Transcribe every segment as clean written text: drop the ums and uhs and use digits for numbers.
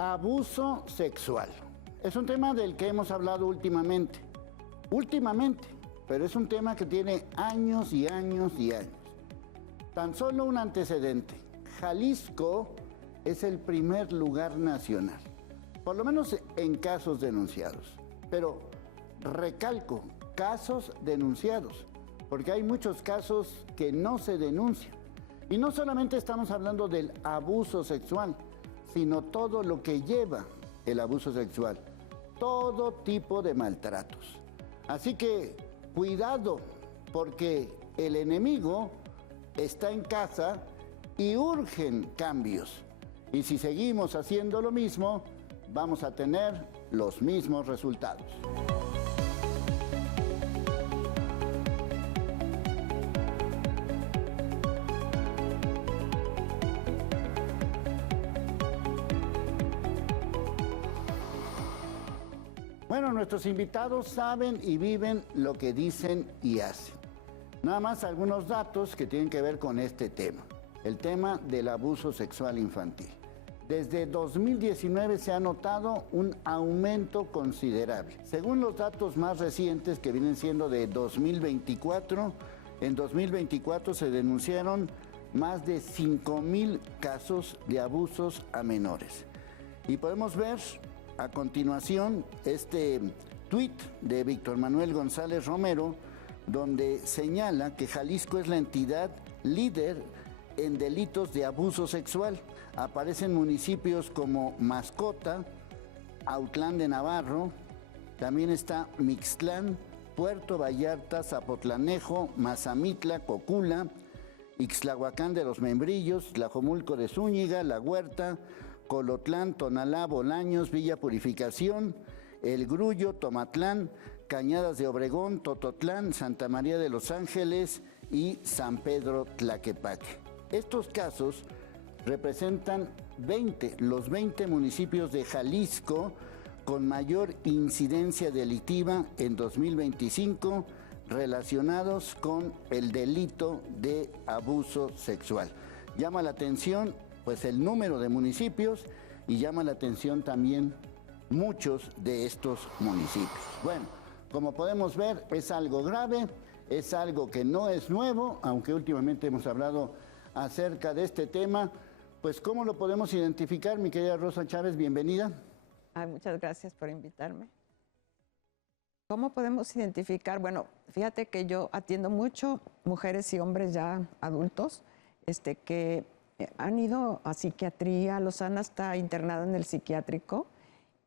Abuso sexual. Es un tema del que hemos hablado últimamente, pero es un tema que tiene años y años y años. Tan solo un antecedente. Jalisco es el primer lugar nacional, por lo menos en casos denunciados. Pero recalco, casos denunciados, porque hay muchos casos que no se denuncian. Y no solamente estamos hablando del abuso sexual, sino todo lo que lleva el abuso sexual, todo tipo de maltratos. Así que cuidado, porque el enemigo está en casa y urgen cambios. Y si seguimos haciendo lo mismo, vamos a tener los mismos resultados. Bueno, nuestros invitados saben y viven lo que dicen y hacen. Nada más algunos datos que tienen que ver con este tema, el tema del abuso sexual infantil. Desde 2019 se ha notado un aumento considerable. Según los datos más recientes, que vienen siendo de 2024, en 2024 se denunciaron más de 5,000 casos de abusos a menores. Y podemos ver a continuación este tuit de Víctor Manuel González Romero, donde señala que Jalisco es la entidad líder en delitos de abuso sexual. Aparecen municipios como Mascota, Autlán de Navarro, también está Mixtlán, Puerto Vallarta, Zapotlanejo, Mazamitla, Cocula, Ixtlahuacán de los Membrillos, Tlajomulco de Zúñiga, La Huerta, Colotlán, Tonalá, Bolaños, Villa Purificación, El Grullo, Tomatlán, Cañadas de Obregón, Tototlán, Santa María de los Ángeles y San Pedro Tlaquepaque. Estos casos representan los 20 municipios de Jalisco con mayor incidencia delictiva en 2025 relacionados con el delito de abuso sexual. Llama la atención pues el número de municipios y llama la atención también muchos de estos municipios. Bueno, como podemos ver, es algo grave, es algo que no es nuevo, aunque últimamente hemos hablado acerca de este tema. Pues, ¿cómo lo podemos identificar, mi querida Rosa Chávez? Bienvenida. Muchas gracias por invitarme. ¿Cómo podemos identificar? Bueno, fíjate que yo atiendo mucho mujeres y hombres ya adultos que han ido a psiquiatría, Lozana está internada en el psiquiátrico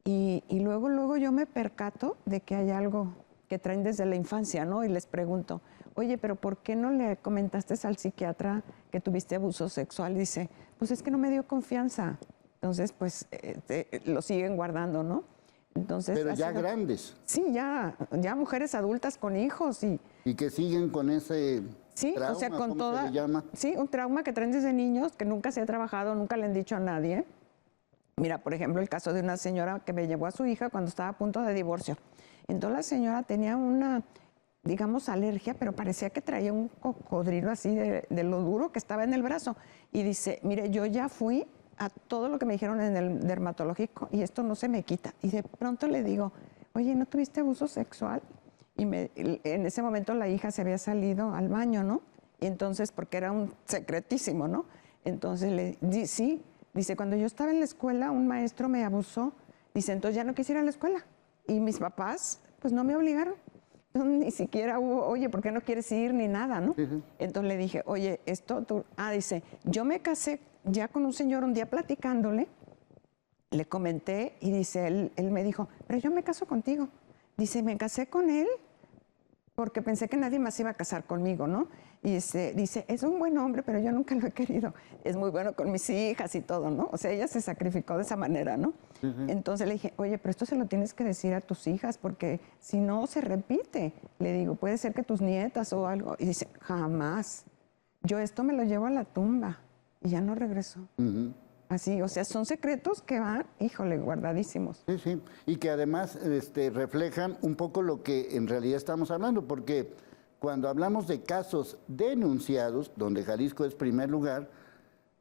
y luego yo me percato de que hay algo que traen desde la infancia, ¿no? Y les pregunto, oye, pero ¿por qué no le comentaste al psiquiatra que tuviste abuso sexual? Y dice, pues es que no me dio confianza. Entonces, pues lo siguen guardando, ¿no? Entonces, pero ya grandes. Sí, ya mujeres adultas con hijos y que siguen con ese trauma, o sea, con ¿cómo se le llama? Sí, un trauma que traen desde niños, que nunca se ha trabajado, nunca le han dicho a nadie. Mira, por ejemplo, el caso de una señora que me llevó a su hija cuando estaba a punto de divorcio. Entonces la señora tenía una, digamos, alergia, pero parecía que traía un cocodrilo así de lo duro que estaba en el brazo. Y dice, mire, yo ya fui a todo lo que me dijeron en el dermatológico y esto no se me quita. Y de pronto le digo, oye, ¿no tuviste abuso sexual? Y en ese momento la hija se había salido al baño, ¿no? Y entonces, porque era un secretísimo, ¿no? Entonces sí, dice, cuando yo estaba en la escuela, un maestro me abusó. Dice, entonces ya no quisiera ir a la escuela. Y mis papás, pues no me obligaron. Entonces, ni siquiera hubo, oye, ¿por qué no quieres ir? Ni nada, ¿no? Entonces le dije, oye, dice, yo me casé ya con un señor un día platicándole, le comenté y dice, él me dijo, pero yo me caso contigo. Dice, me casé con él porque pensé que nadie más iba a casar conmigo, ¿no? Y dice, es un buen hombre, pero yo nunca lo he querido. Es muy bueno con mis hijas y todo, ¿no? O sea, ella se sacrificó de esa manera, ¿no? Entonces le dije, oye, pero esto se lo tienes que decir a tus hijas porque si no se repite. Le digo, puede ser que tus nietas o algo. Y dice, jamás. Yo esto me lo llevo a la tumba y ya no regresó. Así, o sea, son secretos que van, híjole, guardadísimos. Sí, sí, y que además reflejan un poco lo que en realidad estamos hablando, porque cuando hablamos de casos denunciados, donde Jalisco es primer lugar,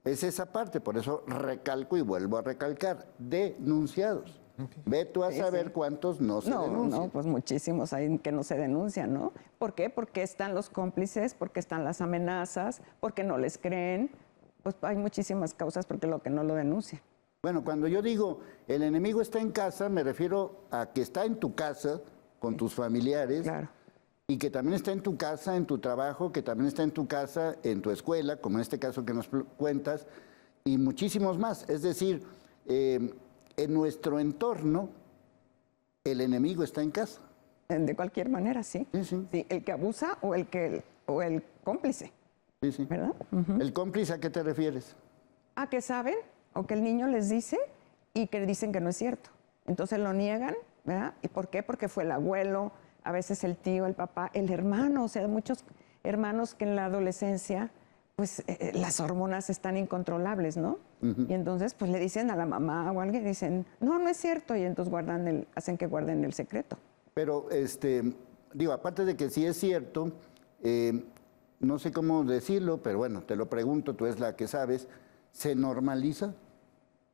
es esa parte, por eso recalco y vuelvo a recalcar, denunciados. Okay. Ve tú a saber cuántos no se denuncian. No, pues muchísimos hay que no se denuncian, ¿no? ¿Por qué? Porque están los cómplices, porque están las amenazas, porque no les creen. Pues hay muchísimas causas porque lo que no lo denuncian. Bueno, cuando yo digo el enemigo está en casa, me refiero a que está en tu casa, con tus familiares, claro. Y que también está en tu casa, en tu trabajo, que también está en tu casa, en tu escuela, como en este caso que nos cuentas, y muchísimos más. Es decir, en nuestro entorno, el enemigo está en casa. De cualquier manera, sí. Sí. Sí, el que abusa o el cómplice. Sí. ¿Verdad? ¿El cómplice a qué te refieres? A que saben o que el niño les dice y que dicen que no es cierto. Entonces lo niegan, ¿verdad? ¿Y por qué? Porque fue el abuelo, a veces el tío, el papá, el hermano. O sea, muchos hermanos que en la adolescencia, pues las hormonas están incontrolables, ¿no? Y entonces pues le dicen a la mamá o a alguien, dicen, no es cierto. Y entonces hacen que guarden el secreto. Pero, digo, aparte de que sí es cierto, no sé cómo decirlo, pero bueno, te lo pregunto, tú es la que sabes, ¿se normaliza?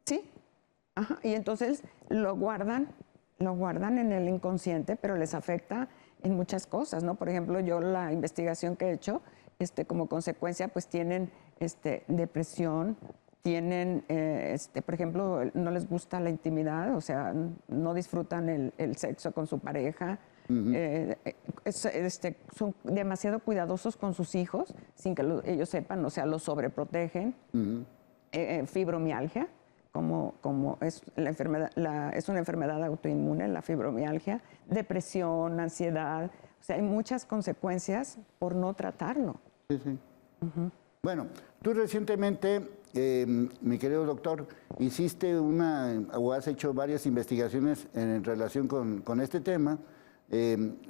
Sí, ajá. Y entonces lo guardan en el inconsciente, pero les afecta en muchas cosas, ¿no? Por ejemplo, yo la investigación que he hecho, como consecuencia, pues tienen depresión, tienen, por ejemplo, no les gusta la intimidad, o sea, no disfrutan el sexo con su pareja, son demasiado cuidadosos con sus hijos, sin que ellos sepan, o sea, los sobreprotegen, fibromialgia, como es la enfermedad, es una enfermedad autoinmune, la fibromialgia, depresión, ansiedad, o sea, hay muchas consecuencias por no tratarlo. Sí. Bueno, tú recientemente, mi querido doctor, hiciste o has hecho varias investigaciones en relación con este tema,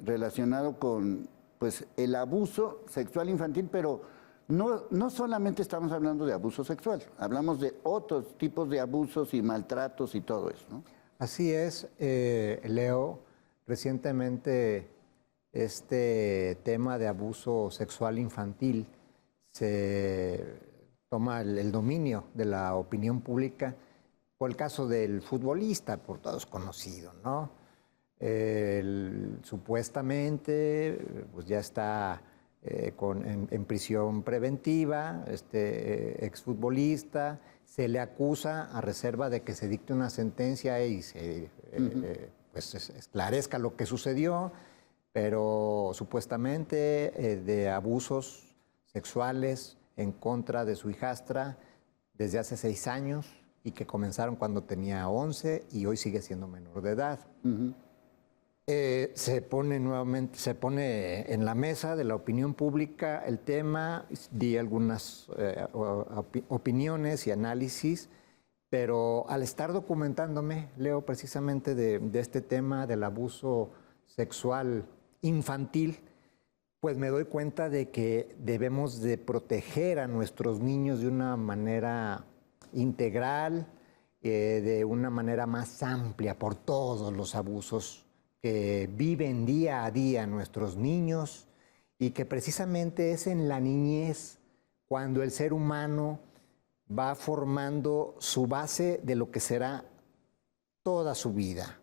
relacionado con pues, el abuso sexual infantil, pero no solamente estamos hablando de abuso sexual, hablamos de otros tipos de abusos y maltratos y todo eso, ¿no? Así es, Leo. Recientemente este tema de abuso sexual infantil se toma el dominio de la opinión pública por el caso del futbolista, por todos conocido, ¿no? Supuestamente pues ya está en prisión preventiva, exfutbolista, se le acusa a reserva de que se dicte una sentencia y se pues esclarezca lo que sucedió, pero supuestamente de abusos sexuales en contra de su hijastra desde hace 6 años y que comenzaron cuando tenía 11 y hoy sigue siendo menor de edad. Se pone en la mesa de la opinión pública el tema, di algunas opiniones y análisis, pero al estar documentándome, Leo, precisamente de este tema del abuso sexual infantil, pues me doy cuenta de que debemos de proteger a nuestros niños de una manera integral, de una manera más amplia por todos los abusos que viven día a día nuestros niños y que precisamente es en la niñez cuando el ser humano va formando su base de lo que será toda su vida.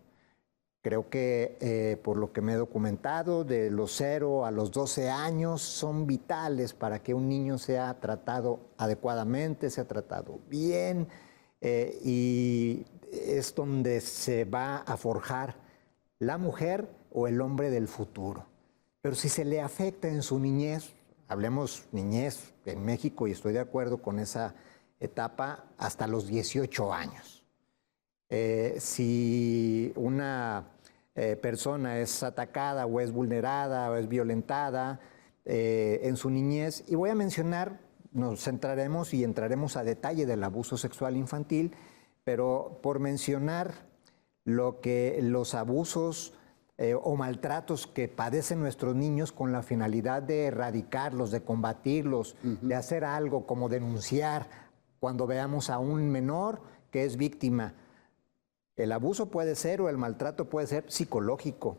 Creo que por lo que me he documentado, de los 0 a los 12 años son vitales para que un niño sea tratado adecuadamente, sea tratado bien, y es donde se va a forjar la mujer o el hombre del futuro. Pero si se le afecta en su niñez, hablemos niñez en México y estoy de acuerdo con esa etapa, hasta los 18 años. Si una persona es atacada o es vulnerada o es violentada en su niñez, y voy a mencionar, nos centraremos y entraremos a detalle del abuso sexual infantil, pero por mencionar los abusos o maltratos que padecen nuestros niños con la finalidad de erradicarlos, de combatirlos, de hacer algo como denunciar cuando veamos a un menor que es víctima. El abuso puede ser o el maltrato puede ser psicológico.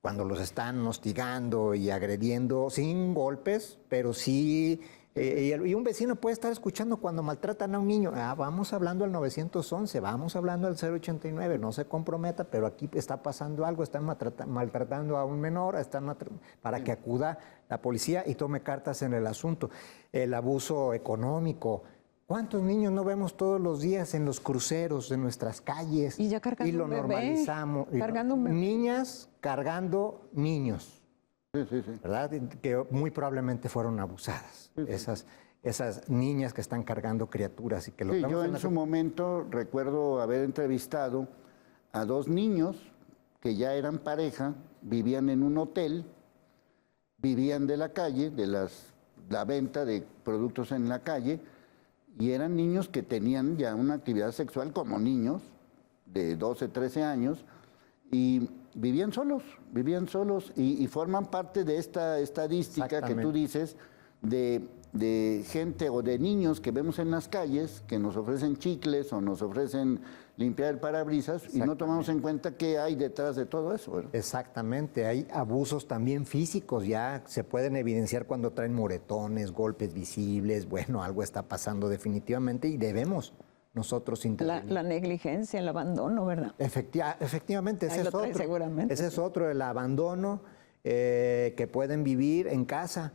Cuando los están hostigando y agrediendo sin golpes, pero sí Y un vecino puede estar escuchando cuando maltratan a un niño. Vamos hablando al 911, vamos hablando al 089, no se comprometa, pero aquí está pasando algo, están maltratando a un menor, para que acuda la policía y tome cartas en el asunto. El abuso económico. ¿Cuántos niños no vemos todos los días en los cruceros de nuestras calles? Y ya cargando lo un bebé, normalizamos. cargando un bebé. Niñas cargando niños. Sí, sí, sí. ¿Verdad? Que muy probablemente fueron abusadas. Sí, sí. Esas niñas que están cargando criaturas y que lo Sí, vemos yo en su momento recuerdo haber entrevistado a 2 niños que ya eran pareja, vivían en un hotel, vivían de la calle, de la venta de productos en la calle, y eran niños que tenían ya una actividad sexual como niños de 12, 13 años, y vivían solos y forman parte de esta estadística que tú dices de gente o de niños que vemos en las calles que nos ofrecen chicles o nos ofrecen limpiar el parabrisas y no tomamos en cuenta qué hay detrás de todo eso, ¿verdad? Exactamente, hay abusos también físicos, ya se pueden evidenciar cuando traen moretones, golpes visibles, bueno, algo está pasando definitivamente y debemos nosotros intervenir. La negligencia, el abandono, ¿verdad? Efectivamente, ese Ahí es lo trae otro. seguramente, Ese es sí. otro, el abandono que pueden vivir en casa.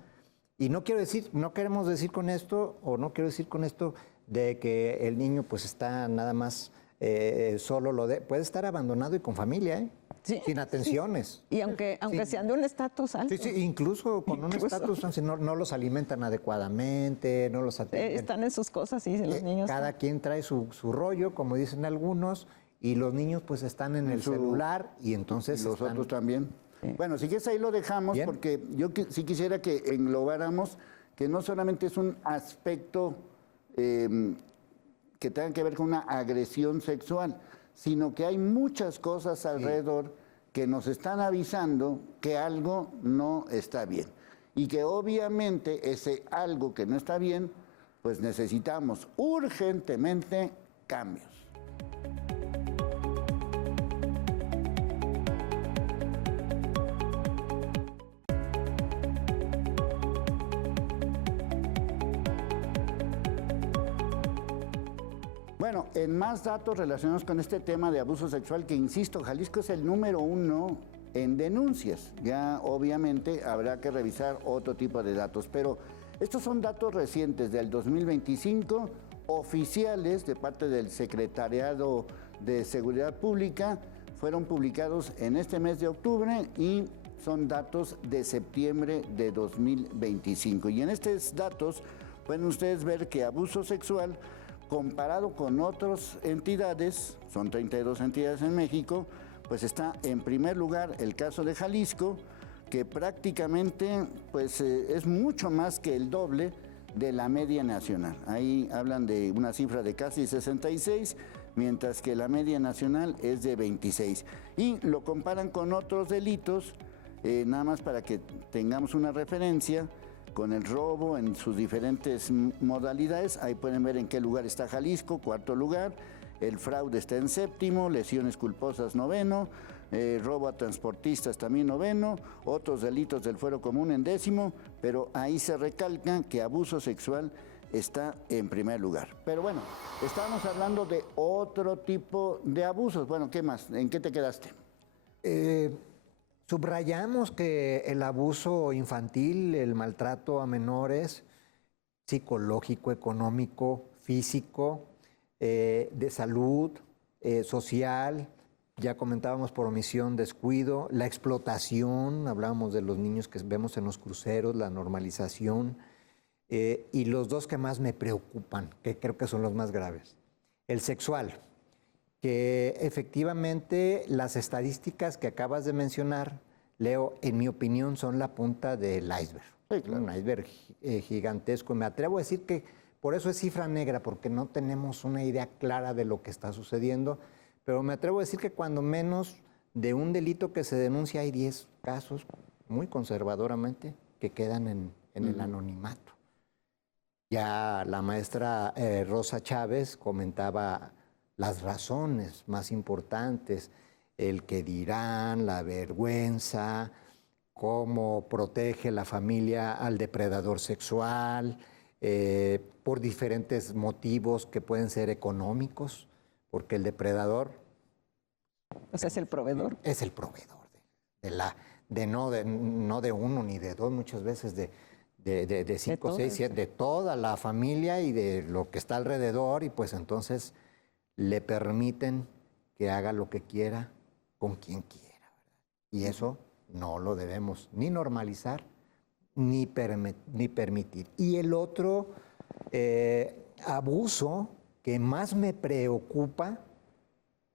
Y no queremos decir con esto, o no quiero decir con esto de que el niño pues está nada más solo, puede estar abandonado y con familia, ¿eh? Sí, Sin atenciones. Y aunque sean de un estatus alto. Sí, incluso con un estatus, no los alimentan adecuadamente, no los atienden. Están en sus cosas, sí, los niños. Cada quien trae su rollo, como dicen algunos, y los niños pues están en el celular y entonces los otros también. Sí. Bueno, si quieres ahí lo dejamos. Bien. Porque yo sí quisiera que englobáramos que no solamente es un aspecto que tenga que ver con una agresión sexual, sino que hay muchas cosas alrededor que nos están avisando que algo no está bien. Y que obviamente ese algo que no está bien, pues necesitamos urgentemente cambios. Bueno, en más datos relacionados con este tema de abuso sexual, que insisto, Jalisco es el número 1 en denuncias. Ya obviamente habrá que revisar otro tipo de datos, pero estos son datos recientes del 2025, oficiales de parte del Secretariado de Seguridad Pública, fueron publicados en este mes de octubre y son datos de septiembre de 2025. Y en estos datos pueden ustedes ver que abuso sexual, comparado con otras entidades, son 32 entidades en México, pues está en primer lugar el caso de Jalisco, que prácticamente pues, es mucho más que el doble de la media nacional. Ahí hablan de una cifra de casi 66, mientras que la media nacional es de 26. Y lo comparan con otros delitos, nada más para que tengamos una referencia, con el robo en sus diferentes modalidades. Ahí pueden ver en qué lugar está Jalisco, 4º lugar. El fraude está en 7º, lesiones culposas 9º, robo a transportistas también 9º, otros delitos del fuero común en 10º, pero ahí se recalca que abuso sexual está en primer lugar. Pero bueno, estábamos hablando de otro tipo de abusos. Bueno, ¿qué más? ¿En qué te quedaste? Subrayamos que el abuso infantil, el maltrato a menores, psicológico, económico, físico, de salud, social, ya comentábamos por omisión, descuido, la explotación, hablábamos de los niños que vemos en los cruceros, la normalización, y los dos que más me preocupan, que creo que son los más graves. El sexual, que efectivamente las estadísticas que acabas de mencionar, Leo, en mi opinión son la punta del iceberg. Sí, claro. Un iceberg gigantesco. Me atrevo a decir que por eso es cifra negra, porque no tenemos una idea clara de lo que está sucediendo, pero me atrevo a decir que cuando menos de un delito que se denuncia hay 10 casos, muy conservadoramente, que quedan en el anonimato. Ya la maestra Rosa Chávez comentaba las razones más importantes, el que dirán, la vergüenza, cómo protege la familia al depredador sexual, por diferentes motivos que pueden ser económicos, porque el depredador O sea, es el proveedor. es el proveedor no de uno ni de dos, muchas veces de 5, 6, 7, de toda la familia y de lo que está alrededor, y pues entonces le permiten que haga lo que quiera con quien quiera, ¿verdad? Y eso no lo debemos ni normalizar ni permitir. Y el otro abuso que más me preocupa,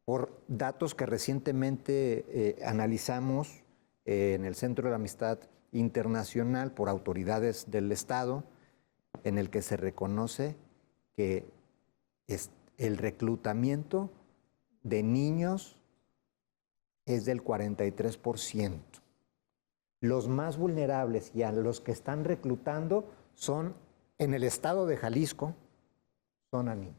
por datos que recientemente analizamos en el Centro de la Amistad Internacional por autoridades del Estado, en el que se reconoce que el reclutamiento de niños es del 43%. Los más vulnerables y a los que están reclutando son, en el estado de Jalisco, son a niños.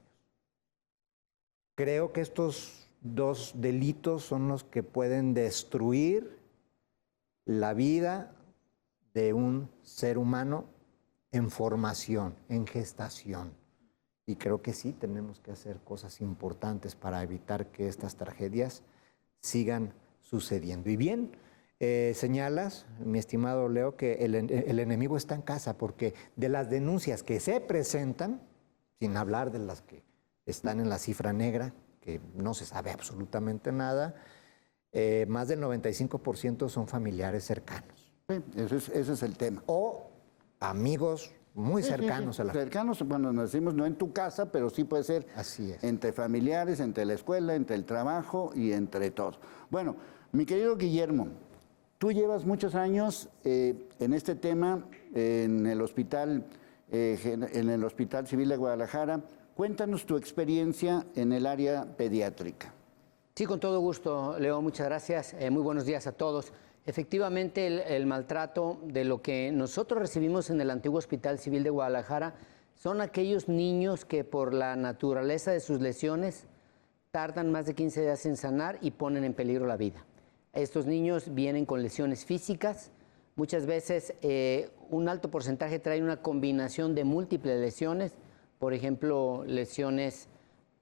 Creo que estos dos delitos son los que pueden destruir la vida de un ser humano en formación, en gestación. Y creo que sí tenemos que hacer cosas importantes para evitar que estas tragedias sigan sucediendo. Y bien, señalas, mi estimado Leo, que el enemigo está en casa, porque de las denuncias que se presentan, sin hablar de las que están en la cifra negra, que no se sabe absolutamente nada, más del 95% son familiares cercanos. Sí, ese es el tema. O amigos muy cercanos a la familia. Cercanos cuando nacimos, no en tu casa, pero sí puede ser Así es. entre familiares, entre la escuela, entre el trabajo y entre todo. Bueno, mi querido Guillermo, tú llevas muchos años en este tema en el Hospital Civil de Guadalajara. Cuéntanos tu experiencia en el área pediátrica. Sí, con todo gusto, Leo, muchas gracias. Muy buenos días a todos. Efectivamente, el maltrato de lo que nosotros recibimos en el antiguo Hospital Civil de Guadalajara son aquellos niños que por la naturaleza de sus lesiones tardan más de 15 días en sanar y ponen en peligro la vida. Estos niños vienen con lesiones físicas, muchas veces un alto porcentaje trae una combinación de múltiples lesiones, por ejemplo, lesiones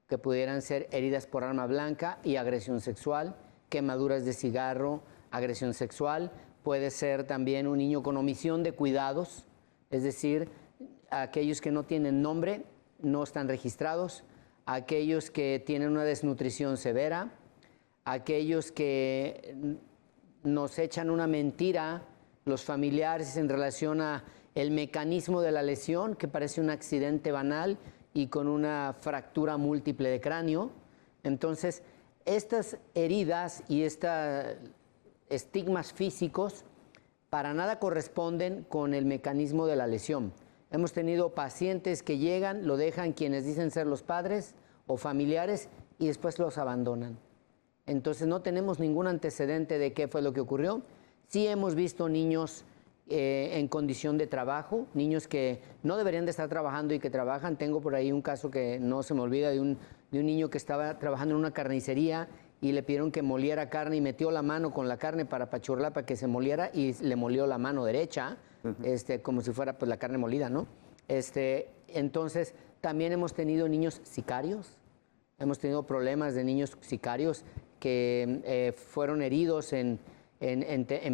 que pudieran ser heridas por arma blanca y agresión sexual, quemaduras de cigarro, agresión sexual. Puede ser también un niño con omisión de cuidados, es decir, aquellos que no tienen nombre, no están registrados, aquellos que tienen una desnutrición severa, aquellos que nos echan una mentira, los familiares, en relación a el mecanismo de la lesión, que parece un accidente banal y con una fractura múltiple de cráneo. Entonces, estas heridas y estos estigmas físicos para nada corresponden con el mecanismo de la lesión. Hemos tenido pacientes que llegan, lo dejan quienes dicen ser los padres o familiares y después los abandonan. Entonces no tenemos ningún antecedente de qué fue lo que ocurrió. Sí hemos visto niños en condición de trabajo, niños que no deberían de estar trabajando y que trabajan. Tengo por ahí un caso que no se me olvida de un niño que estaba trabajando en una carnicería y le pidieron que moliera carne y metió la mano con la carne para apachurrarla para que se moliera y le molió la mano derecha, como si fuera pues la carne molida, ¿no? Entonces también hemos tenido niños sicarios, hemos tenido problemas de niños sicarios que fueron heridos en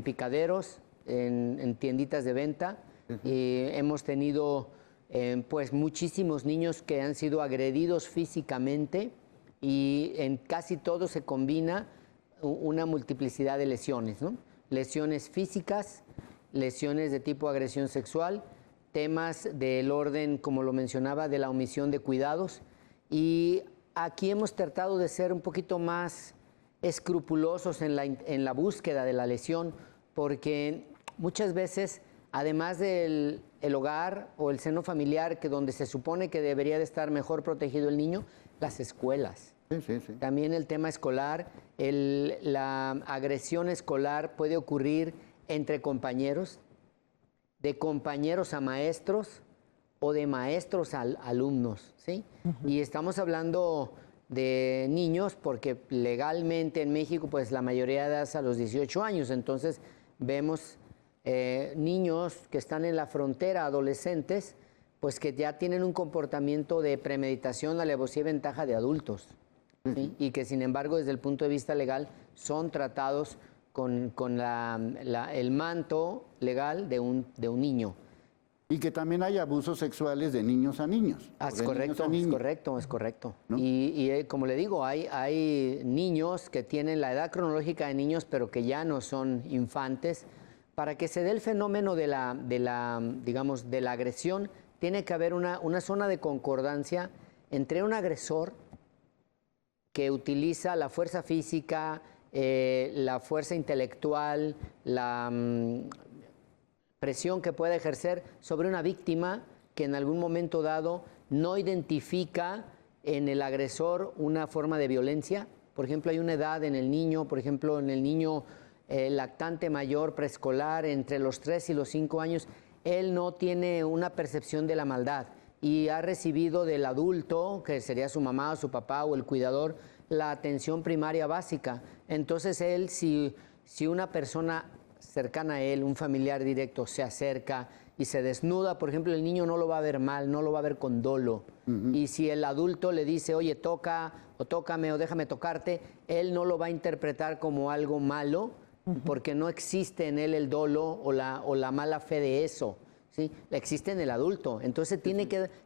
picaderos, en tienditas de venta, y hemos tenido pues muchísimos niños que han sido agredidos físicamente, y en casi todo se combina una multiplicidad de lesiones, ¿no? Lesiones físicas, lesiones de tipo agresión sexual, temas del orden, como lo mencionaba, de la omisión de cuidados, y aquí hemos tratado de ser un poquito más escrupulosos en la búsqueda de la lesión, porque muchas veces, además del hogar o el seno familiar, que donde se supone que debería de estar mejor protegido el niño, las escuelas. Sí. También el tema escolar, la agresión escolar puede ocurrir entre compañeros, de compañeros a maestros o de maestros a alumnos, ¿sí? Y estamos hablando de niños porque legalmente en México pues la mayoría de edad es a los 18 años, entonces vemos niños que están en la frontera, adolescentes, pues que ya tienen un comportamiento de premeditación, alevosía y ventaja de adultos, ¿sí? Y que sin embargo desde el punto de vista legal son tratados con el manto legal de un niño. Y que también hay abusos sexuales de niños a niños. Es correcto, es correcto. ¿No? Y como le digo, hay niños que tienen la edad cronológica de niños, pero que ya no son infantes. Para que se dé el fenómeno de la agresión, tiene que haber una zona de concordancia entre un agresor que utiliza la fuerza física, la fuerza intelectual, la presión que puede ejercer sobre una víctima que en algún momento dado no identifica en el agresor una forma de violencia. Por ejemplo, hay una edad en el niño, por ejemplo, en el niño lactante mayor, preescolar, entre los 3 y los 5 años, él no tiene una percepción de la maldad y ha recibido del adulto, que sería su mamá o su papá o el cuidador, la atención primaria básica. Entonces él, si una persona cercana a él, un familiar directo, se acerca y se desnuda, por ejemplo, el niño no lo va a ver mal, no lo va a ver con dolo. Y si el adulto le dice, oye, toca, o tócame, o déjame tocarte, él no lo va a interpretar como algo malo, porque no existe en él el dolo o la mala fe de eso, ¿sí? Existe en el adulto. Entonces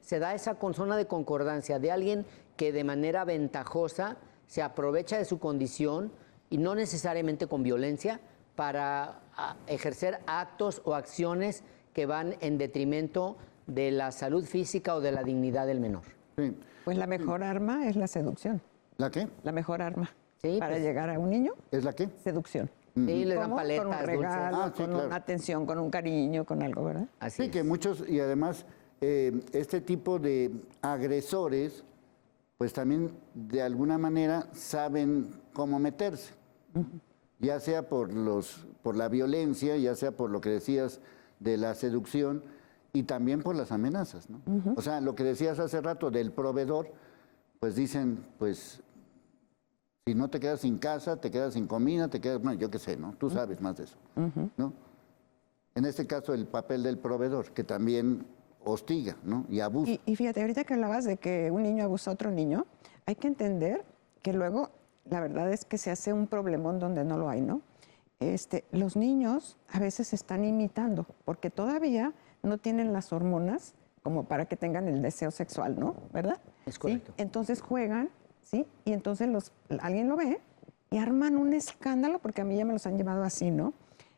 se da esa zona de concordancia de alguien que de manera ventajosa se aprovecha de su condición y no necesariamente con violencia para ejercer actos o acciones que van en detrimento de la salud física o de la dignidad del menor. Sí. Pues la mejor arma es la seducción. ¿La qué? La mejor arma Sí, para pues, llegar a un niño, ¿Es la qué? seducción. sí, le dan ¿Cómo? paletas, Con un regalo, Ah, sí, con claro. una atención, con un cariño, con algo, ¿verdad? dulces. Así Sí, es. que muchos, y además este tipo de agresores, pues también de alguna manera saben cómo meterse, ya sea por la violencia, ya sea por lo que decías de la seducción y también por las amenazas, ¿no? O sea, lo que decías hace rato del proveedor, pues dicen, pues si no te quedas sin casa, te quedas sin comida, te quedas, bueno, yo qué sé, ¿no? Tú sabes más de eso, ¿no? En este caso, el papel del proveedor, que también hostiga, ¿no? Y abusa. Y fíjate, ahorita que hablabas de que un niño abusa a otro niño, hay que entender que luego la verdad es que se hace un problemón donde no lo hay, ¿no? Los niños a veces están imitando, porque todavía no tienen las hormonas como para que tengan el deseo sexual, ¿no? ¿Verdad? Es correcto. ¿Sí? Entonces juegan, ¿sí? Y entonces alguien lo ve y arman un escándalo, porque a mí ya me los han llevado así, ¿no?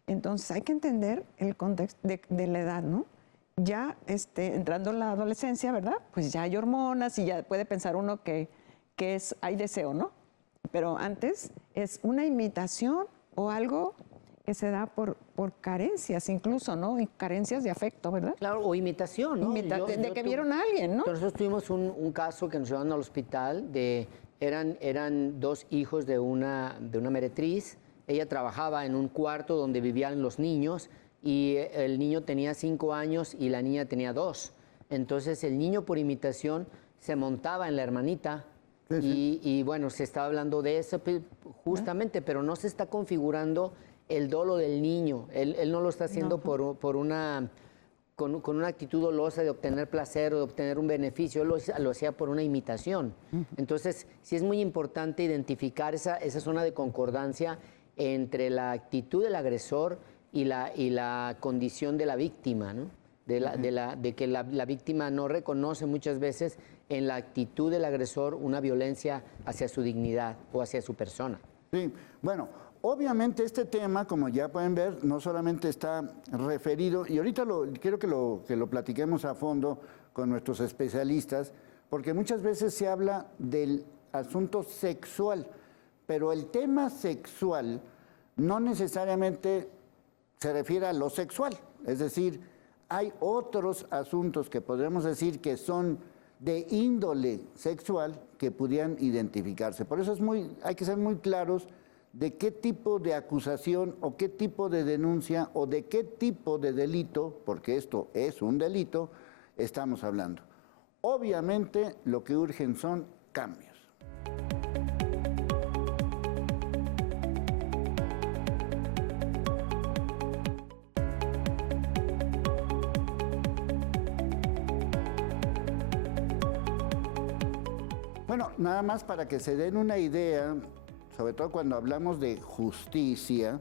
Entonces hay que entender el contexto de la edad, ¿no? Ya entrando en la adolescencia, ¿verdad? Pues ya hay hormonas y ya puede pensar uno que hay deseo, ¿no? Pero antes es una imitación o algo que se da por carencias incluso, ¿no? Y carencias de afecto, ¿verdad? Claro, o imitación, ¿no? De que vieron a alguien, ¿no? Nosotros tuvimos un caso que nos llevaron al hospital eran 2 hijos de una meretriz. Ella trabajaba en un cuarto donde vivían los niños y el niño tenía 5 años y la niña tenía 2. Entonces el niño por imitación se montaba en la hermanita. Sí. Y bueno, se está hablando de eso justamente, pero no se está configurando el dolo del niño. Él no lo está haciendo con una actitud dolosa de obtener placer o de obtener un beneficio. Él lo hacía por una imitación. Entonces, sí es muy importante identificar esa zona de concordancia entre la actitud del agresor y la condición de la víctima, ¿no? De que la víctima no reconoce muchas veces en la actitud del agresor una violencia hacia su dignidad o hacia su persona. Sí, bueno, obviamente este tema, como ya pueden ver, no solamente está referido, y ahorita quiero que lo platiquemos a fondo con nuestros especialistas, porque muchas veces se habla del asunto sexual, pero el tema sexual no necesariamente se refiere a lo sexual, es decir, hay otros asuntos que podríamos decir que son de índole sexual que pudieran identificarse. Por eso hay que ser muy claros de qué tipo de acusación o qué tipo de denuncia o de qué tipo de delito, porque esto es un delito, estamos hablando. Obviamente lo que urgen son cambios. Bueno, nada más para que se den una idea, sobre todo cuando hablamos de justicia,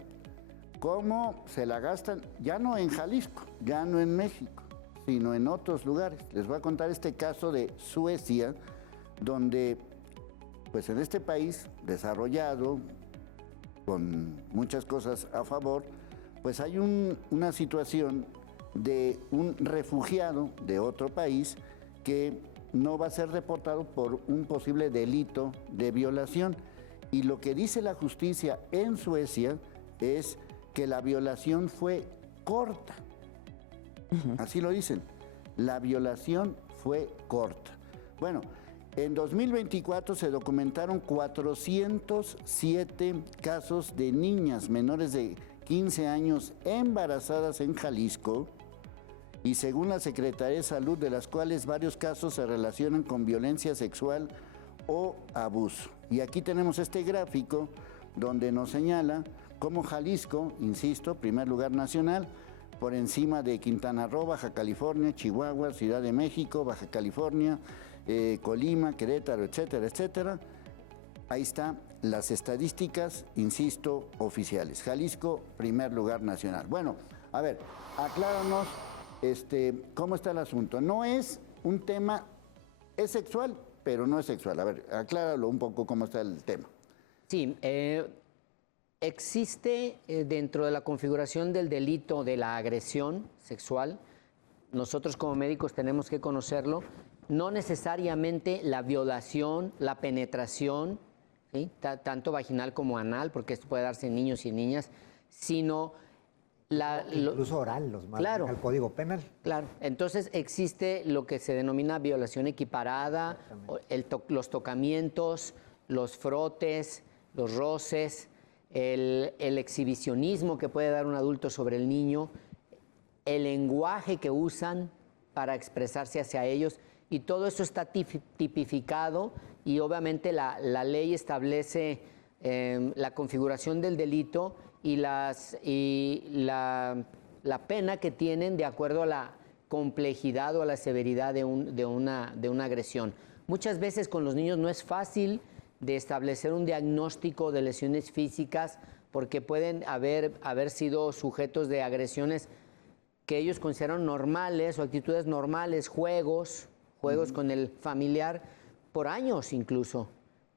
cómo se la gastan, ya no en Jalisco, ya no en México, sino en otros lugares. Les voy a contar este caso de Suecia, donde, pues en este país desarrollado, con muchas cosas a favor, pues hay una situación de un refugiado de otro país que no va a ser deportado por un posible delito de violación. Y lo que dice la justicia en Suecia es que la violación fue corta. Así lo dicen, la violación fue corta. Bueno, en 2024 se documentaron 407 casos de niñas menores de 15 años embarazadas en Jalisco, y según la Secretaría de Salud, de las cuales varios casos se relacionan con violencia sexual o abuso. Y aquí tenemos este gráfico donde nos señala cómo Jalisco, insisto, primer lugar nacional, por encima de Quintana Roo, Baja California, Chihuahua, Ciudad de México, Baja California, Colima, Querétaro, etcétera, etcétera. Ahí están las estadísticas, insisto, oficiales. Jalisco, primer lugar nacional. Bueno, a ver, acláranos cómo está el asunto. No es un tema, es sexual, pero no es sexual. A ver, acláralo un poco cómo está el tema. Sí, existe dentro de la configuración del delito de la agresión sexual, nosotros como médicos tenemos que conocerlo, no necesariamente la violación, la penetración, ¿sí? Tanto vaginal como anal, porque esto puede darse en niños y en niñas, sino incluso oral, los marca el Código Penal. Claro, entonces existe lo que se denomina violación equiparada, los tocamientos, los frotes, los roces, el exhibicionismo que puede dar un adulto sobre el niño, el lenguaje que usan para expresarse hacia ellos, y todo eso está tipificado, y obviamente la ley establece la configuración del delito y la pena que tienen de acuerdo a la complejidad o a la severidad de una agresión. Muchas veces con los niños no es fácil de establecer un diagnóstico de lesiones físicas, porque pueden haber sido sujetos de agresiones que ellos consideran normales o actitudes normales, juegos con el familiar por años incluso,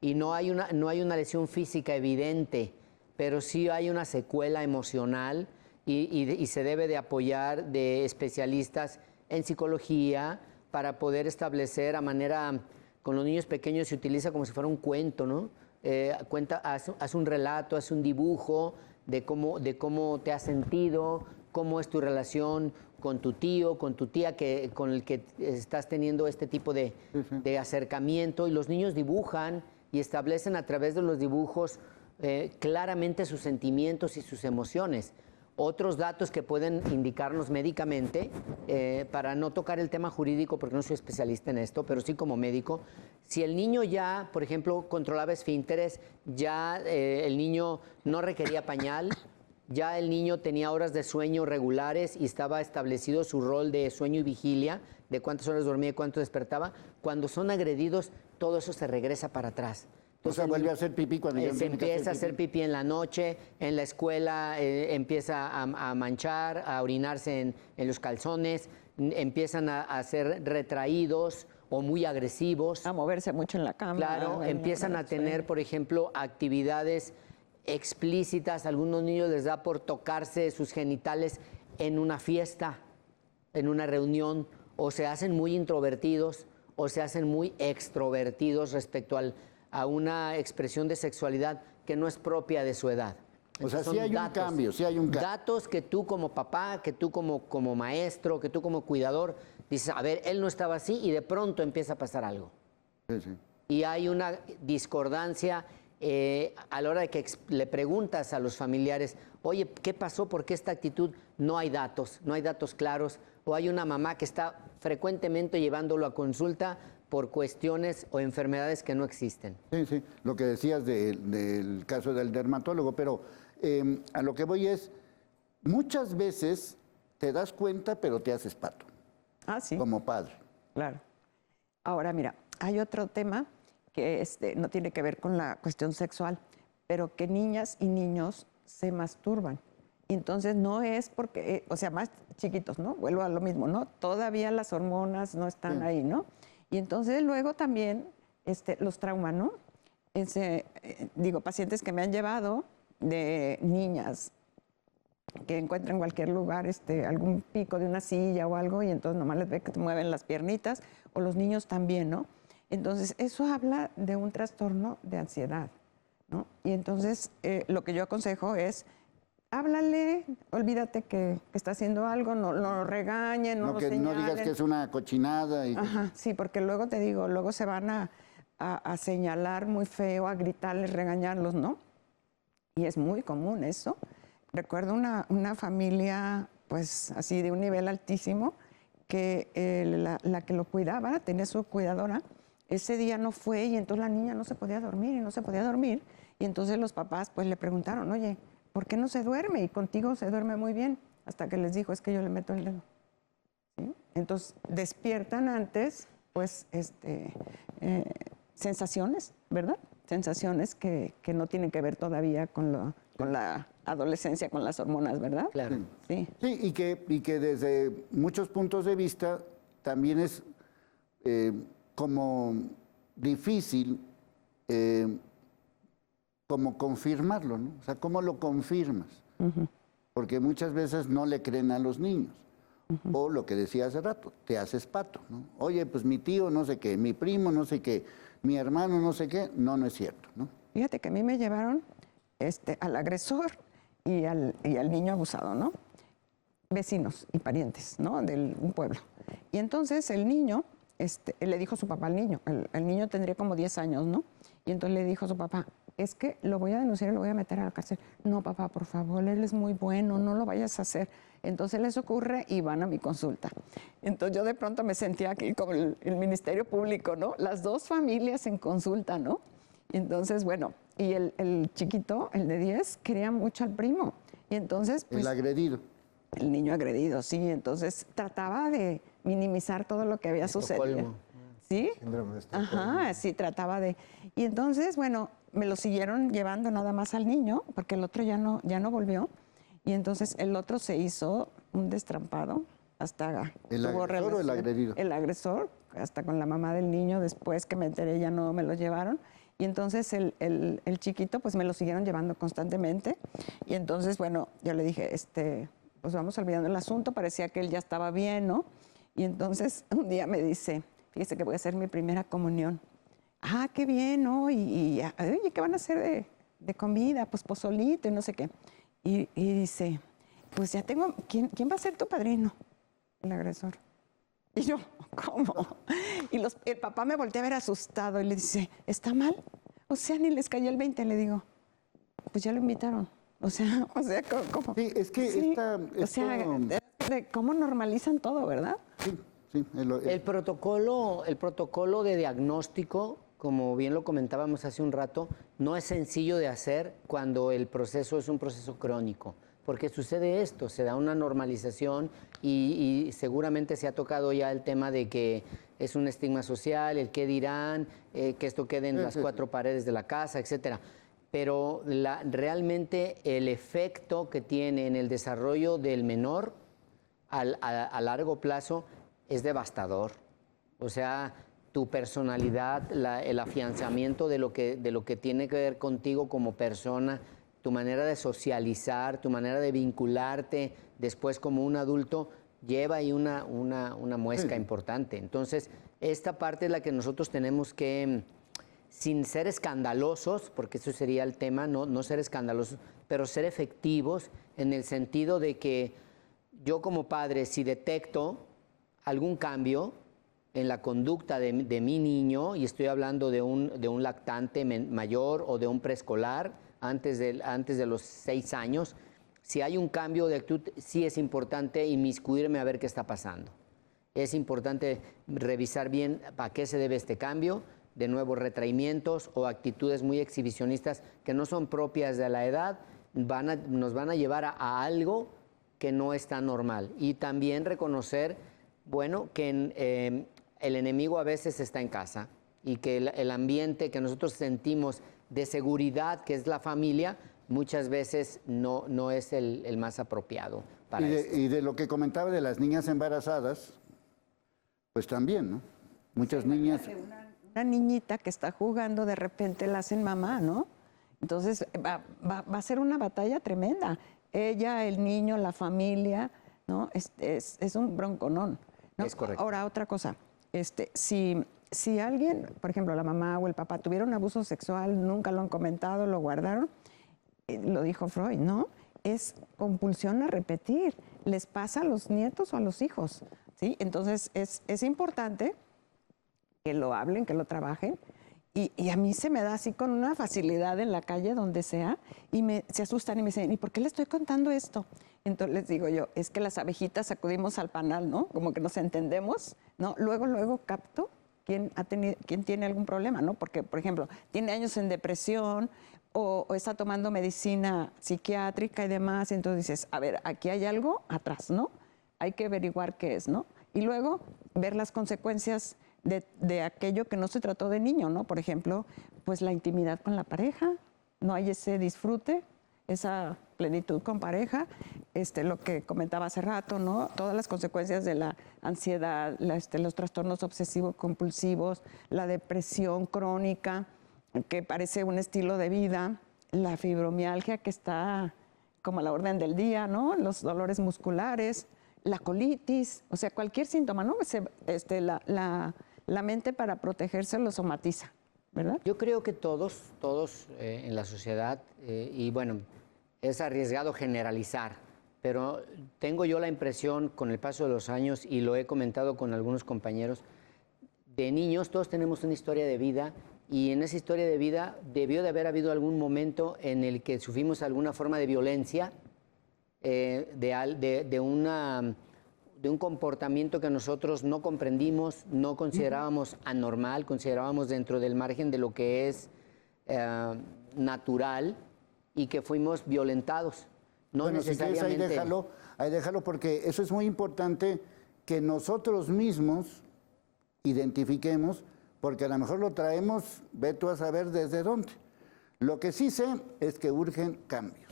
y no hay una lesión física evidente, pero sí hay una secuela emocional, y se debe de apoyar de especialistas en psicología para poder establecer con los niños pequeños se utiliza como si fuera un cuento, ¿no? Haz un relato, haz un dibujo de cómo te has sentido, cómo es tu relación con tu tío, con tu tía, con el que estás teniendo este tipo de acercamiento, y los niños dibujan y establecen a través de los dibujos claramente sus sentimientos y sus emociones. Otros datos que pueden indicarnos médicamente, para no tocar el tema jurídico porque no soy especialista en esto, pero sí como médico, si el niño ya, por ejemplo, controlaba esfínteres, ya el niño no requería pañal, ya el niño tenía horas de sueño regulares y estaba establecido su rol de sueño y vigilia, de cuántas horas dormía y cuánto despertaba, cuando son agredidos, todo eso se regresa para atrás. Entonces, o sea, vuelve a hacer pipí cuando ya se empieza a hacer pipí en la noche, en la escuela empieza a manchar, a orinarse en los calzones, empiezan a ser retraídos o muy agresivos. A moverse mucho en la cama. Claro, empiezan a tener, por ejemplo, actividades explícitas. A algunos niños les da por tocarse sus genitales en una fiesta, en una reunión, o se hacen muy introvertidos o se hacen muy extrovertidos respecto a una expresión de sexualidad que no es propia de su edad. Entonces, o sea, sí hay un cambio, sí hay un cambio. Datos que tú como papá, que tú como maestro, que tú como cuidador, dices, a ver, él no estaba así, y de pronto empieza a pasar algo. Sí, sí. Y hay una discordancia a la hora de que le preguntas a los familiares, oye, ¿qué pasó? ¿Por qué esta actitud? No hay datos claros, o hay una mamá que está frecuentemente llevándolo a consulta por cuestiones o enfermedades que no existen. Sí, sí, lo que decías del caso del dermatólogo, pero a lo que voy es, muchas veces te das cuenta, pero te haces pato. Ah, sí. Como padre. Claro. Ahora, mira, hay otro tema que no tiene que ver con la cuestión sexual, pero que niñas y niños se masturban. Entonces no es porque, o sea, más chiquitos, ¿no? Vuelvo a lo mismo, ¿no? Todavía las hormonas no están ahí, ¿no? Y entonces luego también los traumas, ¿no? Digo, pacientes que me han llevado de niñas que encuentran en cualquier lugar algún pico de una silla o algo y entonces nomás les ve que te mueven las piernitas, o los niños también, ¿no? Entonces eso habla de un trastorno de ansiedad, ¿no? Y entonces lo que yo aconsejo es, háblale, olvídate que está haciendo algo, no lo regañen, no lo señalen. No digas que es una cochinada. Ajá, sí, porque luego te digo, luego se van a señalar muy feo, a gritarles, regañarlos, ¿no? Y es muy común eso. Recuerdo una familia, pues así de un nivel altísimo, que la que lo cuidaba, tenía su cuidadora, ese día no fue y entonces la niña no se podía dormir y no se podía dormir. Y entonces los papás pues le preguntaron, oye, ¿por qué no se duerme? Y contigo se duerme muy bien. Hasta que les dijo, es que yo le meto el dedo. ¿Sí? Entonces despiertan antes, pues, sensaciones, ¿verdad? Sensaciones que no tienen que ver todavía con la adolescencia, con las hormonas, ¿verdad? Claro. Sí. Sí, y que desde muchos puntos de vista también es como difícil como confirmarlo, ¿no? O sea, ¿cómo lo confirmas? Porque muchas veces no le creen a los niños. O lo que decía hace rato, te haces pato, ¿no? Oye, pues mi tío no sé qué, mi primo no sé qué, mi hermano no sé qué. No, no es cierto, ¿no? Fíjate que a mí me llevaron al agresor y al niño abusado, ¿no? Vecinos y parientes, ¿no? De un pueblo. Y entonces el niño, le dijo a su papá al niño, el niño tendría como 10 años, ¿no? Y entonces le dijo a su papá, es que lo voy a denunciar y lo voy a meter a la cárcel. No, papá, por favor, él es muy bueno, no lo vayas a hacer. Entonces les ocurre y van a mi consulta. Entonces yo de pronto me sentía aquí como el Ministerio Público, ¿no? Las dos familias en consulta, ¿no? Entonces, bueno, y el chiquito, el de 10, quería mucho al primo. Y entonces, pues, El agredido. el niño agredido, sí. Entonces trataba de minimizar todo lo que había sucedido. ¿Sí? Síndrome de Estocolmo. Ajá, sí, trataba de... Y entonces, bueno, me lo siguieron llevando nada más al niño, porque el otro ya no volvió. Y entonces el otro se hizo un destrampado, hasta... ¿El agresor o el agredido? El agresor, hasta con la mamá del niño, después que me enteré ya no me lo llevaron. Y entonces el chiquito, pues me lo siguieron llevando constantemente. Y entonces, bueno, yo le dije, pues vamos olvidando el asunto, parecía que él ya estaba bien, ¿no? Y entonces un día me dice, fíjese que voy a hacer mi primera comunión. Ah, qué bien, ¿no? Oye, ¿qué van a hacer de comida? Pues pozolito y no sé qué. Y dice, pues ya tengo, ¿quién va a ser tu padrino? El agresor. Y yo, ¿cómo? Y el papá me voltea a ver asustado y le dice, ¿está mal? O sea, ni les cayó el 20, le digo. Pues ya lo invitaron. O sea, ¿cómo? Sí, es que O sea, de cómo normalizan todo, ¿verdad? Sí, sí. El protocolo de diagnóstico, como bien lo comentábamos hace un rato, no es sencillo de hacer cuando el proceso es un proceso crónico. Porque sucede esto, se da una normalización y seguramente se ha tocado ya el tema de que es un estigma social, el qué dirán, que esto quede en las cuatro paredes de la casa, etcétera. Pero realmente el efecto que tiene en el desarrollo del menor a largo plazo es devastador. O sea, tu personalidad, el afianzamiento de lo que tiene que ver contigo como persona, tu manera de socializar, tu manera de vincularte después como un adulto, lleva ahí una muesca importante. Entonces, esta parte es la que nosotros tenemos que, sin ser escandalosos, porque eso sería el tema, no ser escandalosos, pero ser efectivos en el sentido de que yo como padre, si detecto algún cambio en la conducta de mi niño, y estoy hablando de un lactante mayor o de un preescolar, antes de los 6 años, si hay un cambio de actitud, sí es importante inmiscuirme a ver qué está pasando. Es importante revisar bien a qué se debe este cambio, de nuevo retraimientos o actitudes muy exhibicionistas que no son propias de la edad, nos van a llevar a algo que no está normal. Y también reconocer, bueno, que el enemigo a veces está en casa. y que el ambiente que nosotros sentimos de seguridad, que es la familia, muchas veces no es el más apropiado para esto. Y de lo que comentaba de las niñas embarazadas, pues también, ¿no? Muchas niñas... Una niñita que está jugando, de repente la hacen mamá, ¿no? Entonces va a ser una batalla tremenda. Ella, el niño, la familia, ¿no? Es un bronconón, ¿no? Es correcto. Ahora, otra cosa. Si alguien, por ejemplo, la mamá o el papá tuvieron abuso sexual, nunca lo han comentado, lo guardaron, lo dijo Freud, ¿no? Es compulsión a repetir. Les pasa a los nietos o a los hijos, ¿sí? Entonces es importante que lo hablen, que lo trabajen. Y a mí se me da así con una facilidad en la calle, donde sea, y se asustan y me dicen, ¿y por qué le estoy contando esto? Entonces les digo yo, es que las abejitas acudimos al panal, ¿no? Como que nos entendemos, ¿no? Luego capto quién tiene algún problema, ¿no? Porque, por ejemplo, tiene años en depresión o está tomando medicina psiquiátrica y demás, entonces dices, a ver, aquí hay algo atrás, ¿no? Hay que averiguar qué es, ¿no? Y luego ver las consecuencias de aquello que no se trató de niño, ¿no? Por ejemplo, pues la intimidad con la pareja, no hay ese disfrute, esa plenitud con pareja, lo que comentaba hace rato, ¿no? Todas las consecuencias de la ansiedad, los trastornos obsesivo-compulsivos, la depresión crónica, que parece un estilo de vida, la fibromialgia que está como a la orden del día, ¿no? Los dolores musculares, la colitis, o sea, cualquier síntoma, ¿no? La mente, para protegerse, lo somatiza, ¿verdad? Yo creo que todos en la sociedad, y bueno, es arriesgado generalizar, pero tengo yo la impresión con el paso de los años, y lo he comentado con algunos compañeros, de niños todos tenemos una historia de vida, y en esa historia de vida debió de haber habido algún momento en el que sufrimos alguna forma de violencia, de un comportamiento que nosotros no comprendimos, no considerábamos anormal, considerábamos dentro del margen de lo que es natural, y que fuimos violentados. No bueno, necesariamente... si quieres, ahí déjalo, porque eso es muy importante, que nosotros mismos identifiquemos, porque a lo mejor lo traemos, ve tú a saber desde dónde. Lo que sí sé es que urgen cambios.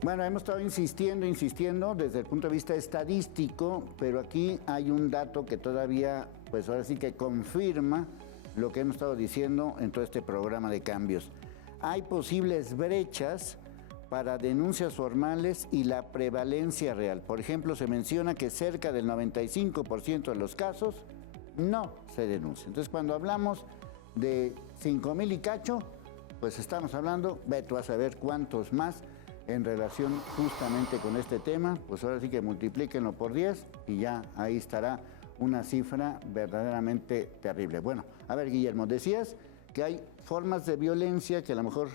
Bueno, hemos estado insistiendo desde el punto de vista estadístico, pero aquí hay un dato que todavía, pues ahora sí que confirma lo que hemos estado diciendo en todo este programa de cambios. Hay posibles brechas para denuncias formales y la prevalencia real. Por ejemplo, se menciona que cerca del 95% de los casos no se denuncia. Entonces, cuando hablamos de 5,000 y cacho, pues estamos hablando, ve tú a saber cuántos más en relación justamente con este tema, pues ahora sí que multiplíquenlo por 10 y ya ahí estará una cifra verdaderamente terrible. Bueno, a ver, Guillermo, decías que hay formas de violencia que a lo mejor...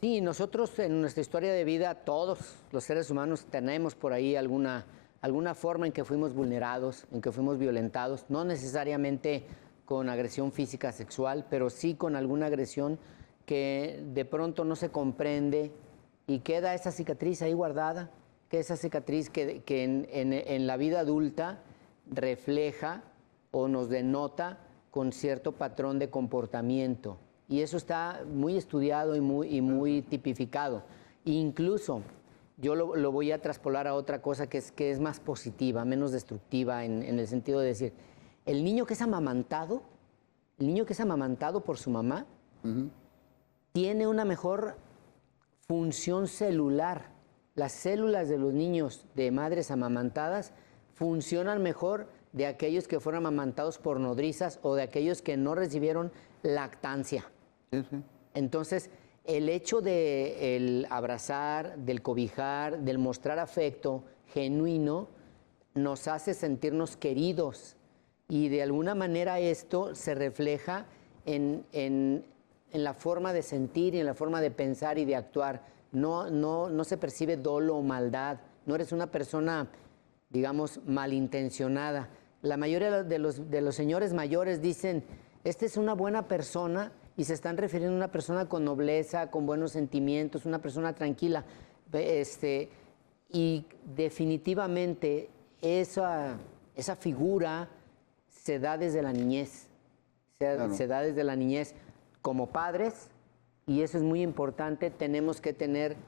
Sí, nosotros en nuestra historia de vida, todos los seres humanos tenemos por ahí alguna forma en que fuimos vulnerados, en que fuimos violentados, no necesariamente con agresión física sexual, pero sí con alguna agresión que de pronto no se comprende, y queda esa cicatriz ahí guardada, que esa cicatriz que en la vida adulta refleja o nos denota con cierto patrón de comportamiento. Y eso está muy estudiado y muy tipificado. Incluso yo lo voy a traspolar a otra cosa que es más positiva, menos destructiva, en el sentido de decir, el niño que es amamantado por su mamá, tiene una mejor función celular. Las células de los niños de madres amamantadas funcionan mejor de aquellos que fueron amamantados por nodrizas o de aquellos que no recibieron lactancia. Sí, sí. Entonces, el hecho del abrazar, del cobijar, del mostrar afecto genuino, nos hace sentirnos queridos, y de alguna manera esto se refleja en la forma de sentir y en la forma de pensar y de actuar. No se percibe dolo o maldad. No eres una persona, digamos, malintencionada. La mayoría de los señores mayores dicen, esta es una buena persona y se están refiriendo a una persona con nobleza, con buenos sentimientos, una persona tranquila. Y definitivamente esa figura se da desde la niñez. Se da desde la niñez como padres, y eso es muy importante. Tenemos que tener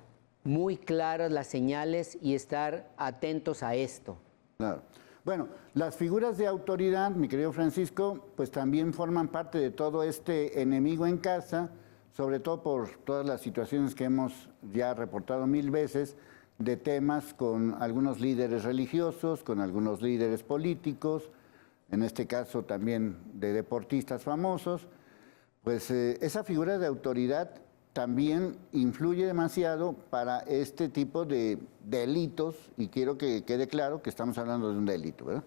muy claras las señales y estar atentos a esto. Claro. Bueno, las figuras de autoridad, mi querido Francisco, pues también forman parte de todo este enemigo en casa, sobre todo por todas las situaciones que hemos ya reportado 1000 veces, de temas con algunos líderes religiosos, con algunos líderes políticos, en este caso también de deportistas famosos. Pues esa figura de autoridad también influye demasiado para este tipo de delitos, y quiero que quede claro que estamos hablando de un delito, ¿verdad?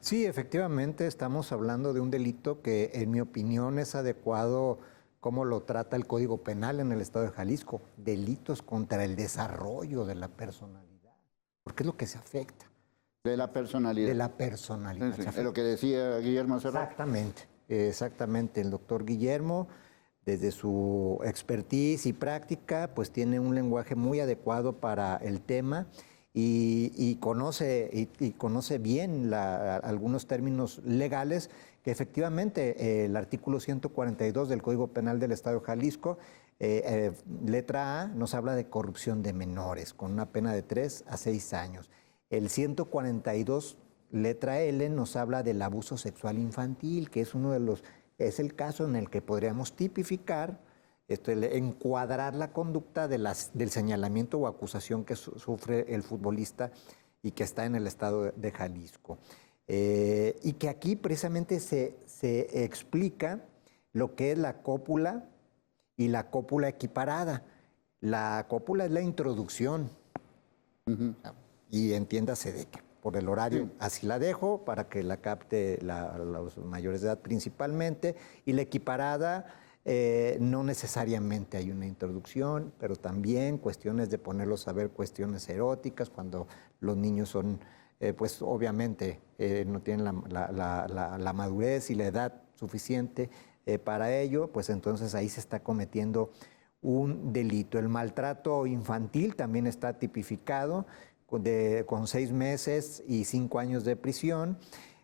Sí, efectivamente estamos hablando de un delito que en mi opinión es adecuado como lo trata el Código Penal en el Estado de Jalisco, delitos contra el desarrollo de la personalidad, porque es lo que se afecta. De la personalidad. De la personalidad. Sí, es lo que decía Guillermo hace rato. Exactamente. El doctor Guillermo, desde su expertise y práctica, pues tiene un lenguaje muy adecuado para el tema y conoce bien algunos términos legales que efectivamente el artículo 142 del Código Penal del Estado de Jalisco, letra A, nos habla de corrupción de menores con una pena de 3 a 6 años. El 142, letra L, nos habla del abuso sexual infantil, que es el caso en el que podríamos tipificar, encuadrar la conducta del señalamiento o acusación que sufre el futbolista y que está en el estado de Jalisco. Y que aquí precisamente se explica lo que es la cópula y la cópula equiparada. La cópula es la introducción. Y entiéndase de que por el horario así la dejo para que la capte los mayores de edad principalmente, y la equiparada no necesariamente hay una introducción, pero también cuestiones de ponerlos a ver cuestiones eróticas cuando los niños son, pues obviamente no tienen la madurez y la edad suficiente para ello, pues entonces ahí se está cometiendo un delito. El maltrato infantil también está tipificado con 6 meses y 5 años de prisión,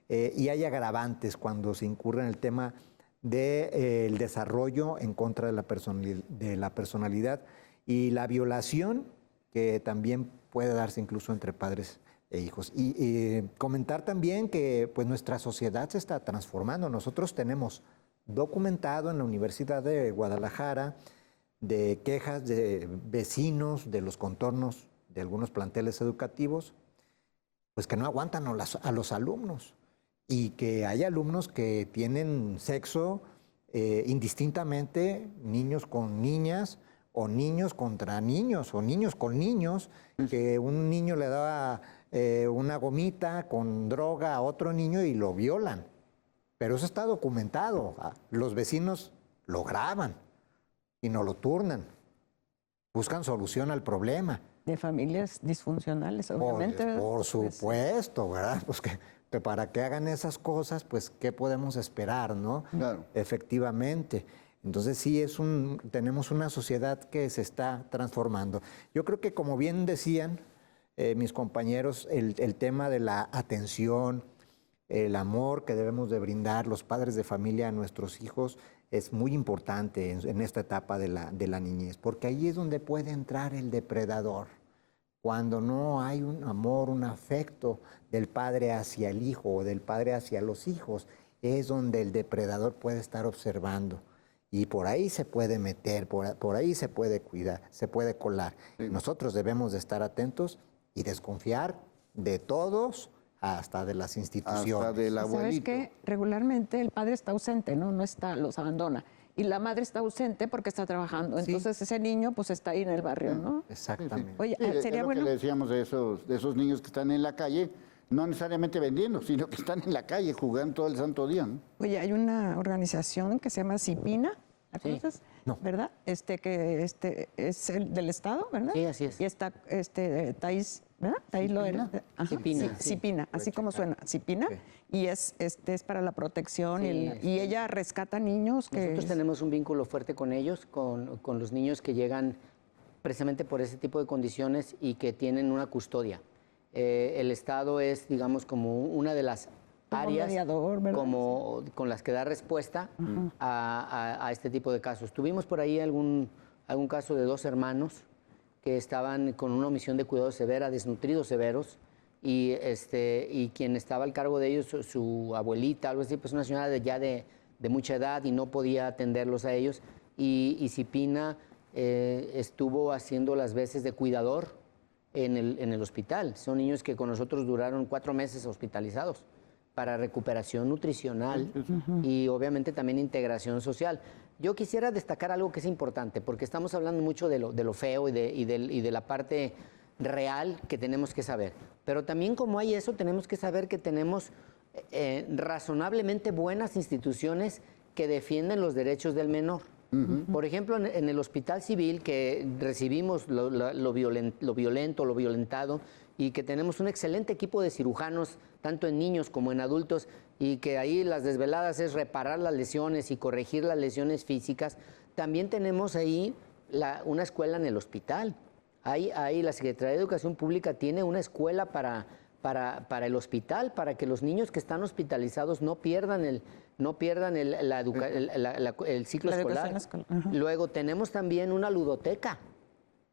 y hay agravantes cuando se incurre en el tema del desarrollo en contra de la personalidad y la violación, que también puede darse incluso entre padres e hijos. Y comentar también que pues, nuestra sociedad se está transformando. Nosotros tenemos documentado en la Universidad de Guadalajara de quejas de vecinos de los contornos de algunos planteles educativos, pues que no aguantan a los alumnos, y que hay alumnos que tienen sexo indistintamente, niños con niñas, o niños contra niños, o niños con niños, que un niño le daba una gomita con droga a otro niño y lo violan. Pero eso está documentado. Los vecinos lo graban y no lo turnan. Buscan solución al problema. De familias disfuncionales, obviamente. Por supuesto, ¿verdad? Pues que para que hagan esas cosas, pues, ¿qué podemos esperar, no? Claro. Efectivamente. Entonces sí, tenemos una sociedad que se está transformando. Yo creo que, como bien decían mis compañeros, el tema de la atención, el amor que debemos de brindar los padres de familia a nuestros hijos es muy importante en esta etapa de la niñez, porque ahí es donde puede entrar el depredador. Cuando no hay un amor, un afecto del padre hacia el hijo o del padre hacia los hijos, es donde el depredador puede estar observando. Y por ahí se puede meter, por ahí se puede cuidar, se puede colar. Sí. Nosotros debemos de estar atentos y desconfiar de todos, hasta de las instituciones. Hasta del abuelito. ¿Sabes qué? Regularmente el padre está ausente, ¿no? No está, los abandona. Y la madre está ausente porque está trabajando. Entonces ese niño pues está ahí en el barrio, ¿no? Exactamente. Sí. Oye, sería bueno. Que le decíamos de esos niños que están en la calle, no necesariamente vendiendo, sino que están en la calle jugando todo el santo día, ¿no? Oye, hay una organización que se llama CIPINA, ¿la conoces? No. ¿verdad? Que es el del Estado, ¿verdad? Sí, así es. Y está Thais, ¿verdad? Thais Loera. Ajá, Cipina, sí, sí. Cipina, así como suena, Cipina. Ok. Y es para la protección Sí, y ella rescata niños que... Nosotros tenemos un vínculo fuerte con ellos, con los niños que llegan precisamente por ese tipo de condiciones y que tienen una custodia. El Estado es, digamos, como una de las Como áreas mediador, ¿verdad? con las que da respuesta a este tipo de casos. Tuvimos por ahí algún caso de 2 hermanos que estaban con una omisión de cuidado severa, desnutridos severos, y quien estaba al cargo de ellos, su abuelita, algo así, pues una señora de mucha edad y no podía atenderlos a ellos, y Cipina estuvo haciendo las veces de cuidador en el hospital. Son niños que con nosotros duraron 4 meses hospitalizados para recuperación nutricional y obviamente también integración social. Yo quisiera destacar algo que es importante, porque estamos hablando mucho de lo feo y de la parte real que tenemos que saber. Pero también como hay eso, tenemos que saber que tenemos razonablemente buenas instituciones que defienden los derechos del menor. Por ejemplo, en el Hospital Civil, que recibimos lo violentado, y que tenemos un excelente equipo de cirujanos, tanto en niños como en adultos, y que ahí las desveladas es reparar las lesiones y corregir las lesiones físicas. También tenemos ahí una escuela en el hospital. Ahí la Secretaría de Educación Pública tiene una escuela para el hospital, para que los niños que están hospitalizados no pierdan el ciclo escolar. Luego tenemos también una ludoteca,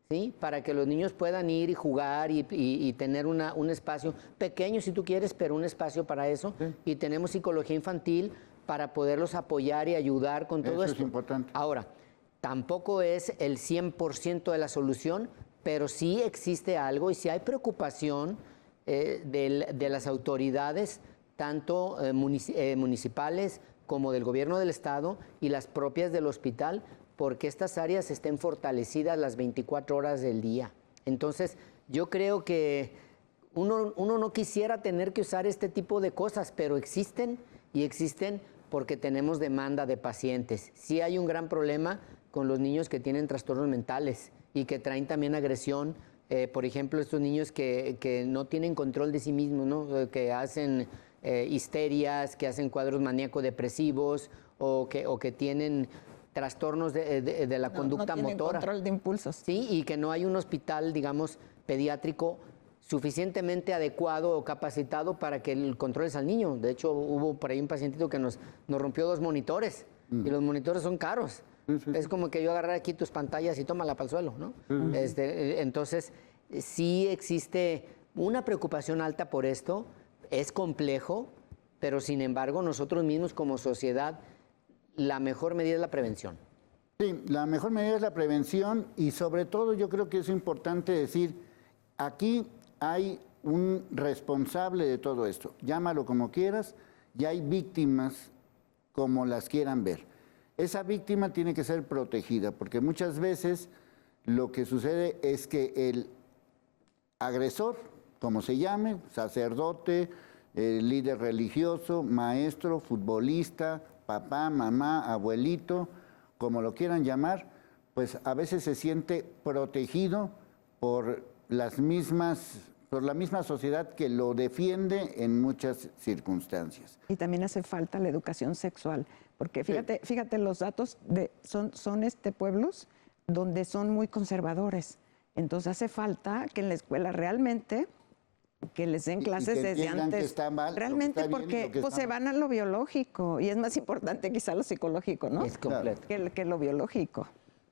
¿sí? Para que los niños puedan ir y jugar y tener un espacio pequeño si tú quieres, pero un espacio para eso. Sí. Y tenemos psicología infantil para poderlos apoyar y ayudar con todo esto. Eso es importante. Ahora, tampoco es el 100% de la solución, pero sí existe algo y sí hay preocupación de las autoridades, tanto municipales como del gobierno del estado y las propias del hospital, porque estas áreas estén fortalecidas las 24 horas del día. Entonces, yo creo que uno no quisiera tener que usar este tipo de cosas, pero existen y existen porque tenemos demanda de pacientes. Sí hay un gran problema con los niños que tienen trastornos mentales y que traen también agresión. Por ejemplo, estos niños que no tienen control de sí mismos, ¿no? Que hacen histerias, que hacen cuadros maníaco-depresivos o que tienen trastornos de la conducta no motora. Control de impulsos. Sí, y que no hay un hospital, digamos, pediátrico suficientemente adecuado o capacitado para que el controles al niño. De hecho, hubo por ahí un pacientito que nos rompió 2 monitores y los monitores son caros. Es como que yo agarrar aquí tus pantallas y tómala para el suelo, ¿no? Entonces, sí existe una preocupación alta por esto, es complejo, pero sin embargo nosotros mismos como sociedad, la mejor medida es la prevención. Sí, la mejor medida es la prevención y sobre todo yo creo que es importante decir, aquí hay un responsable de todo esto, llámalo como quieras, y hay víctimas como las quieran ver. Esa víctima tiene que ser protegida, porque muchas veces lo que sucede es que el agresor, como se llame, sacerdote, líder religioso, maestro, futbolista, papá, mamá, abuelito, como lo quieran llamar, pues a veces se siente protegido por la misma sociedad que lo defiende en muchas circunstancias. Y también hace falta la educación sexual, porque fíjate los datos son pueblos donde son muy conservadores. Entonces hace falta que en la escuela realmente que les den clases desde antes. Que está mal, realmente porque se van a lo biológico y es más importante quizá lo psicológico, ¿no? Es completo. Que lo biológico.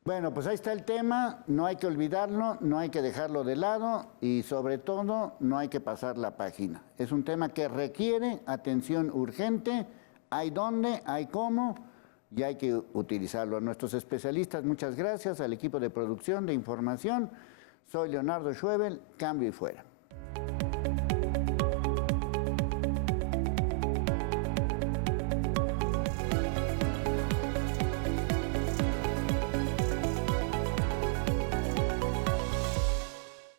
Bueno, pues ahí está el tema, no hay que olvidarlo, no hay que dejarlo de lado y sobre todo no hay que pasar la página. Es un tema que requiere atención urgente, hay dónde, hay cómo y hay que utilizarlo. A nuestros especialistas, muchas gracias, al equipo de producción de información. Soy Leonardo Schwebel, cambio y fuera.